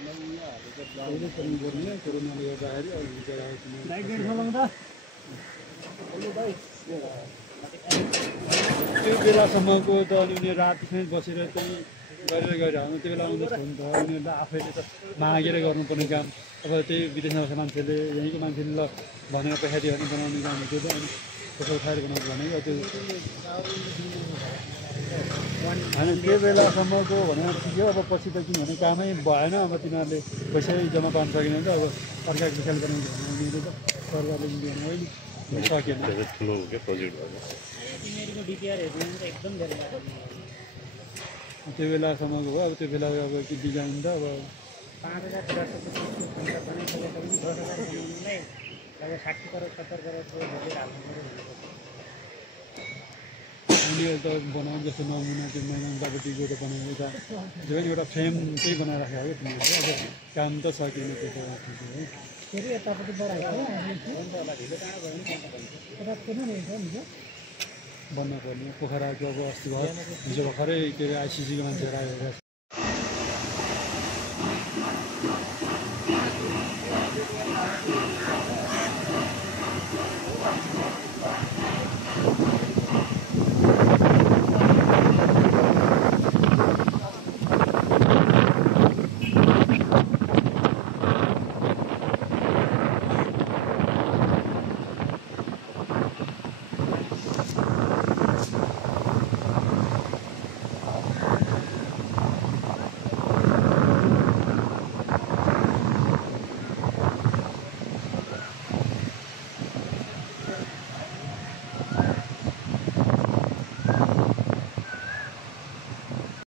पहिले पनि गर्ने कोरोनाले गर्दाखेरि अहिले त्यो बेलासम्मको त अनि उनीहरू रातिसम्म बसेर चाहिँ गरेर गइरहनु त्यो बेला उनीहरू फोन भयो उनीहरूले आफैले त मागेर गर्नुपर्ने काम अब त्यही विदेशमा बसेको मान्छेले यहीँको मान्छेले ल भनेर पैसा दियो भने बनाउने काम हुन्थ्यो त अनि पैसा उठाएर बनाउनु भनेको त्यो होइन त्यो बेलासम्मको भनेर ठिकै अब पछि त किनभने कामै भएन अब तिनीहरूले पैसै जम्मा पार्न सकेन त अब अर्काको विशाल बनाउने भने त सरकारले दिँदैन होइन सकेन ठुलो हो क्या प्रोजेक्ट त्यो बेलासम्मको हो अब त्यो बेला अब के डिजाइन त अब 5,000 अब 60 करोड 70 करोडको बजेट हाल्नु पर्यो उनीहरू त बनाउनु जस्तो नमुना त्यो मैदानपट्टिको त बनाउने त जो पनि एउटा फ्रेम चाहिँ बनाइराखेको हो तिनीहरूले अब काम त सकेन त्यो त ठिकै हो फेरि यतापट्टि बढाएको बन्न पर्ने पोखराको अब अस्ति भयो हिजो भर्खरै के अरे आइसिसीको मान्छेहरू आएर